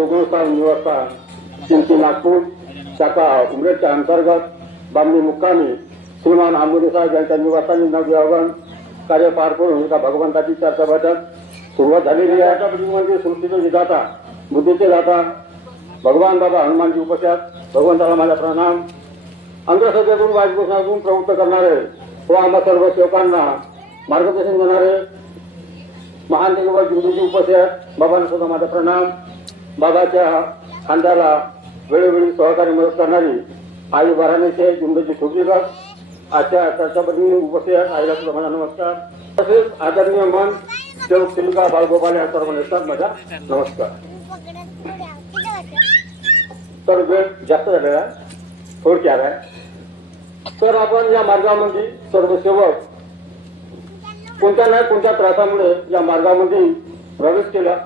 कोकणस्थान निवासस्थान चिंची नागपूर शाखा उमरेडच्या अंतर्गत बामणी मुक्कामी श्रीमान आंबोरे साहेब यांच्या निवासस्थानी नवविवाहन कार्य पार करून एका भगवंताची चर्चा बैठक सुरुवात झालेली आहे. त्या म्हणजे सृष्टीचे विधाता बुद्धीचे दाता भगवान बाबा हनुमानजी उपस्यात भगवंताला माझा प्रणाम. अंधश्रद्धेतून वाजभूषणातून प्रवृत्त करणारे व आम्हा सर्व सेवकांना मार्गदर्शन देणारे महान देवबाबा गुरुजी उपस्थित बाबांना सुद्धा माझा प्रणाम. बाबाच्या खांद्याला वेळोवेळी सहकार्य मदत करणारी आई वाराणसी जुंडची ठोकीकर आजच्या चर्चापदी उपस्थित आईला सुद्धा माझा नमस्कार. तसेच आदरणीय मन देव शिल्का बाळगोपाल या सर्व नेतात माझा नमस्कार. तर वेळ जास्त झालेला आहे. थोडक्यात आहे. तर आपण या मार्गामध्ये सर्व सेवक कोणत्या ना कोणत्या त्रासामुळे या मार्गामध्ये प्रवेश केला?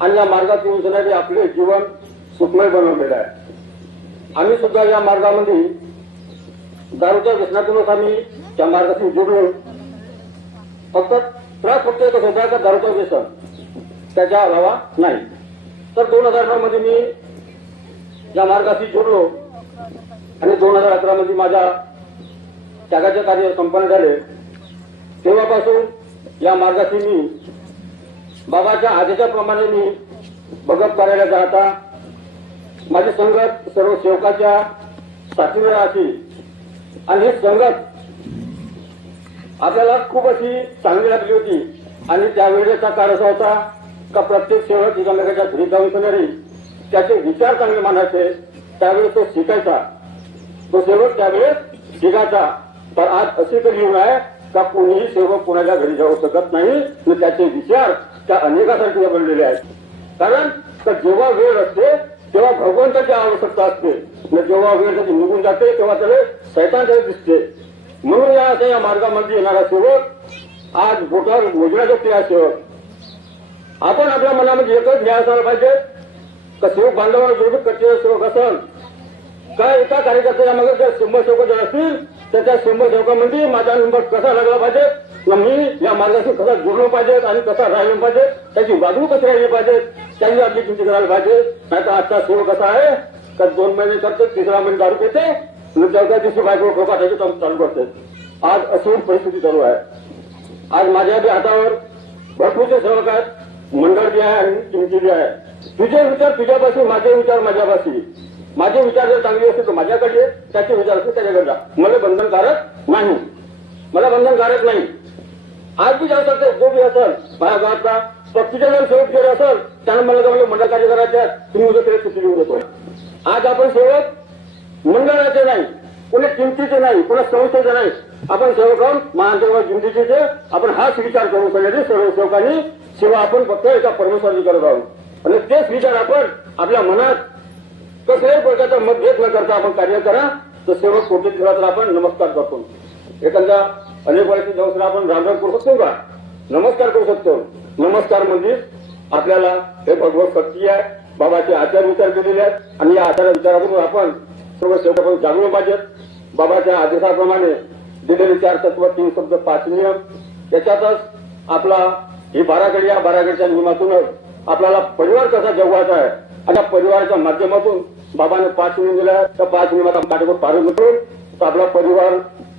आणि या मार्गात येऊन जाणारे आपले जीवन सुखमय बनवलेलं आहे. आम्ही सुद्धा या मार्गामध्ये दारूच्या व्यसनातूनच आम्ही त्या मार्गाशी जुडलो. फक्त त्रास फक्त एकच होता का दारूचं व्यसन? त्याच्या अभावा नाही. तर दोन हजार नऊ मध्ये मी या मार्गाशी जोडलो. आणि दोन हजार अकरा मध्ये माझ्या त्यागाचे कार्य संपन्न झाले. तेव्हापासून या मार्गाशी मी बाबाच्या आदेशा प्रमाणे मी भगत करायला जाता. माझी संगत सर्व सेवकाच्या साथीने अशी. आणि ही संगत आपल्याला खूप अशी चांगली लागली होती. आणि त्यावेळेचा काळ असा होता का प्रत्येक सेवक एकामेकाच्या घरी जाऊन येणारी त्याचे विचार चांगले मानायचे त्यावेळेस तो शिकायचा. तो सेवक त्यावेळेस शिकायचा. तर आज अशी तरी येऊन आहे का कोणीही सेवक कोणाच्या घरी जाऊ शकत नाही त्याचे विचार त्या अनेकासाठी बनलेल्या आहेत. कारण का जेव्हा वेळ असते तेव्हा भगवंताची आवश्यकता असते. जेव्हा वेळ त्याची निघून जाते तेव्हा त्याला सैतान त्याला दिसते. म्हणून या अशा या मार्गामध्ये येणारा सेवक आज बोटावर मोजण्यासाठी ते आहे. सेवक आपण आपल्या मनामध्ये एकच हे असायला पाहिजे का सेवक बांधवाला जोडून कच्चे सेवक असल? काय एका कार्यकर्त्याच्या मागे जर शंभर सेवक जर असतील तर त्या शंभर सेवकामध्ये माझा नंबर कसा लागला पाहिजे? न मी या मार्गाशी कसा जोडलो पाहिजे आणि कसा राहिलो पाहिजे त्याची वागणूक कशी राहिली पाहिजे त्यांनी आपली चिंता करायला पाहिजे. नाही तर आजचा सोड कसा आहे? तर दोन महिने करते तिसरा महिने दारू पेते चौथ्या दिवशी बायको ठोकाटाचे काम चालू करते. आज अशी परिस्थिती चालू आहे. आज माझ्या बी हातावर भरपूरचे सेवक आहेत मंडळ बी आहे आणि तुमची बी आहे. तुझे विचार तुझ्यापाशी माझे विचार माझ्यापाशी. माझे विचार जर चांगले असतील तर माझ्याकडे त्याचे विचार असतील त्याच्याकडे मला बंधनकारक नाही. मला बंधनकारक नाही. आज बी जाऊ शकते जो बी असेल माझ्या गावातला जर सेवक केलं असेल त्यांना मला जर मंडळ कार्य करायचे तुम्ही उद्या तरी सुट्टी देऊ देतो आज आपण सेवक मंडळाचे नाही कोणी किमतीचे नाही कोणा संस्थेचे नाही आपण सेवक आहोत महादेवा जिंदगीचे आपण हाच विचार करू सगळे सर्व सेवकांनी सेवा आपण फक्त एका परमेश्वराची करत आहोत. आणि तेच विचार आपण आपल्या मनात कसल्याही प्रकारचा मतभेद न करता आपण कार्य करा तर सेवक कोटीत दिला तर आपण नमस्कार करतो. एखादा अनेक वर्षी जाऊन आपण रामराम करू शकतो का? नमस्कार करू शकतो. नमस्कार म्हणजे आपल्याला हे भगवत शक्ती आहे. बाबाचे आचार विचार केलेले आहेत. आणि या आचार विचारातून आपण सर्व शेवटापर्यंत आपण जागलो पाहिजेत बाबाच्या आदेशाप्रमाणे दिलेले चार तत्व तीन शब्द पाच नियम. त्याच्यातच आपला ही बारागडी या बारागडीच्या नियमातूनच आपल्याला परिवार कसा जगवायचा आहे? आणि या परिवाराच्या माध्यमातून बाबाने पाच नियम दिला आहेत. त्या पाच नियमात आपण काटेकोर पालन करून तर आपला परिवार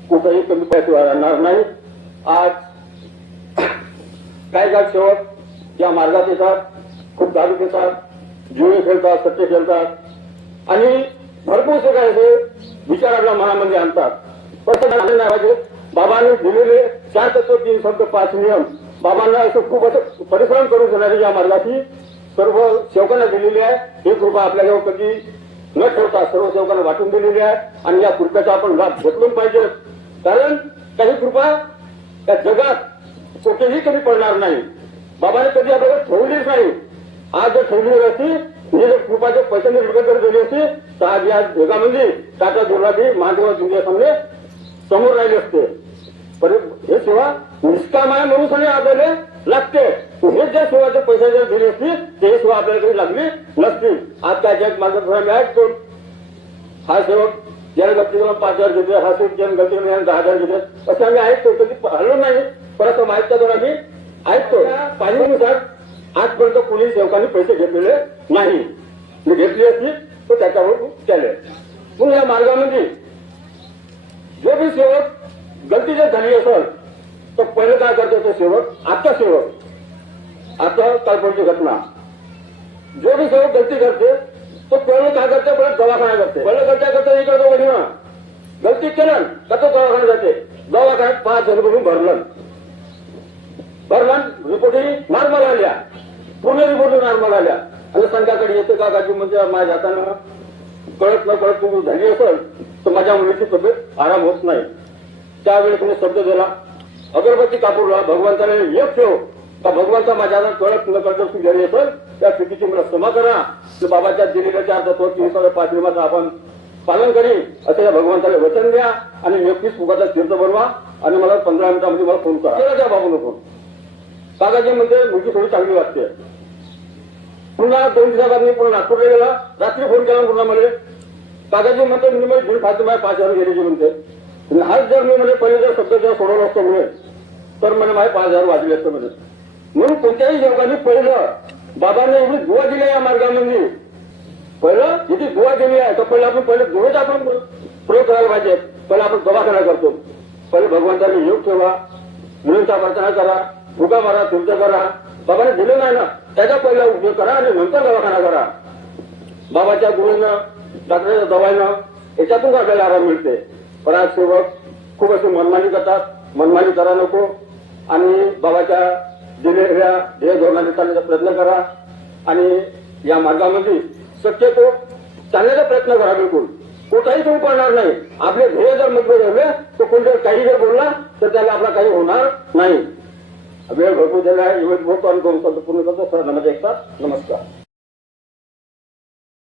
कुठंही कमी पैसे राहणार नाही. आज काय काय शेवट या मार्गात येतात. खूप दारू घेतात जुळे खेळतात सत्य खेळतात. आणि भरपूर से काय असे विचार आपल्या मनामध्ये आणतात. पण झाले नाही पाहिजे. बाबांनी दिलेले चार तत्व तीन शब्द पाच नियम. बाबांना असं खूप असं परिश्रम करून देणारी या मार्गाची सर्व सेवकांना दिलेली आहे. ही कृपा आपल्याजवळ कधी न ठेवता सर्व सेवकांना वाटून दिलेली आहे. आणि या कृपेचा आपण लाभ घेतलो पाहिजे. कारण काही कृपा त्या जगात कुठेही कमी पडणार नाही. बाबाने कधी आपल्याला ठेवलीच नाही. आज जर ठेवली असती म्हणजे जर कृपाचे पैसे पैशाने जर दिली असती तर आज या जगामध्ये टाटा दुर्गाजी महादेवा दुनिया सामने समोर राहिले असते. पण हे सेवा निष्काम आहे म्हणून सगळे आपल्याला लागते. हे ज्या सेवाचे पैसे जर दिली असती ते सेवा आपल्याला कधी लागली नसती. आज काय जग माझं मी कोण हा सेवक ज्या गतीला पाच हजार घेतले हा सूट ज्या गतीला दहा हजार घेतले. असं आम्ही ऐकतो कधी हल्लो नाही. परत माहिती करून आम्ही ऐकतो पाहिजेनुसार आजपर्यंत पोलीस सेवकांनी पैसे घेतलेले नाही. मी घेतली असती तर त्याच्यावर केले. म्हणून या मार्गामध्ये जो बी सेवक गलती जर झाली असेल तर पहिले काय करतो तो सेवक? आजचा सेवक. आता कालपणची घटना. जो बी सेवक गलती करते दवाखान्यात पहिलं दवाखाना पहिलं करता करता इकडे दोघं वडिमा गलती केलं कसं दवाखान्यात जाते. दवाखान्यात पाच हजार रुपये भरलं. भरलं रिपोर्ट नॉर्मल आल्या. पूर्ण रिपोर्ट नॉर्मल आल्या. आणि संध्याकाळी येते का गाजी म्हणजे माझ्या हातानं कळत न कळत तुम्ही झाली असेल तर माझ्या मुलीची तब्येत आराम होत नाही. त्यावेळी तुम्ही शब्द दिला. अगरबत्ती कापूरला भगवंताने एक ठेव. का भगवंता माझ्या कळत न कळत तू घरी असेल त्या चुकीची मला क्षमा करा. बाबाच्या दिलेल्या चार तत्व तीन विमाचं आपण पालन करी असं या भगवंताला वचन द्या आणि एकवीस फुगाचा तीर्थ बनवा आणि मला पंधरा मिनिटामध्ये मला फोन करा. केला त्या बाबून फोन. काकाजी म्हणते मुलगी थोडी चांगली वाटते. पुन्हा दोन दिवसाबाद मी पुन्हा नागपूरला गेला. रात्री फोन केला पुन्हा मला. काकाजी म्हणते मी म्हणजे दीड फालतू माझ्या पाच हजार गेलेची म्हणते. आज जर मी म्हणजे पहिले जर शब्द जर सोडवलं असतं म्हणे तर म्हणे माझे पाच हजार वाजले असतं म्हणे. म्हणून कोणत्याही योगाने पहिलं बाबांना एवढी दुवा दिली या मार्गामध्ये. पहिलं जिथे दुवा दिली आहे तर पहिले आपण पहिले दुवेच आपण प्रयोग करायला पाहिजे. पहिले आपण दवाखाना करतो. पहिले भगवंताने योग ठेवा. मुलींचा प्रार्थना करा. फुगा मारा तुमचं करा. बाबाने दिलं नाही ना. त्याचा पहिला उपयोग करा आणि नंतर दवाखाना करा. बाबाच्या गुरुनं डॉक्टरच्या दवाईनं याच्यातून आपल्याला आराम मिळते. पण आज सेवक खूप असे मनमानी करतात. मनमानी करा नको. आणि बाबाच्या दिलेल्या ध्येय धोरणाने चालण्याचा प्रयत्न करा आणि या मार्गामध्ये शक्यतो चालण्याचा प्रयत्न करा बिलकुल. कुठलाही तुम्ही पडणार नाही. आपले ध्येय जर मजबूत ठेवले तर कोणतरी काही जर बोलला तर त्याला आपला काही होणार नाही. वेळ भरपूर झाला आहे. पूर्ण करतो. सर नमस्कार. नमस्कार.